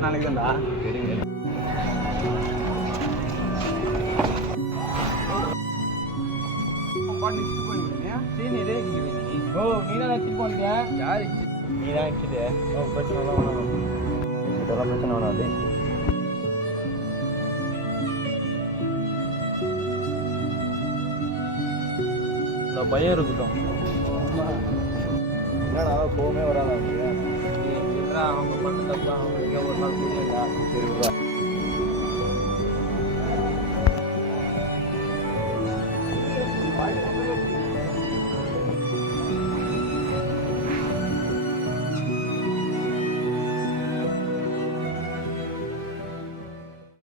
நாளைக்கு தான்டா பிரச்சனை வேணாது. பயம் இருக்கட்டும். என்னடா கோவமே வராதா அவங்க பண்ண தப்பா அவங்களுக்கு ஒரு நாள் புரியுதா?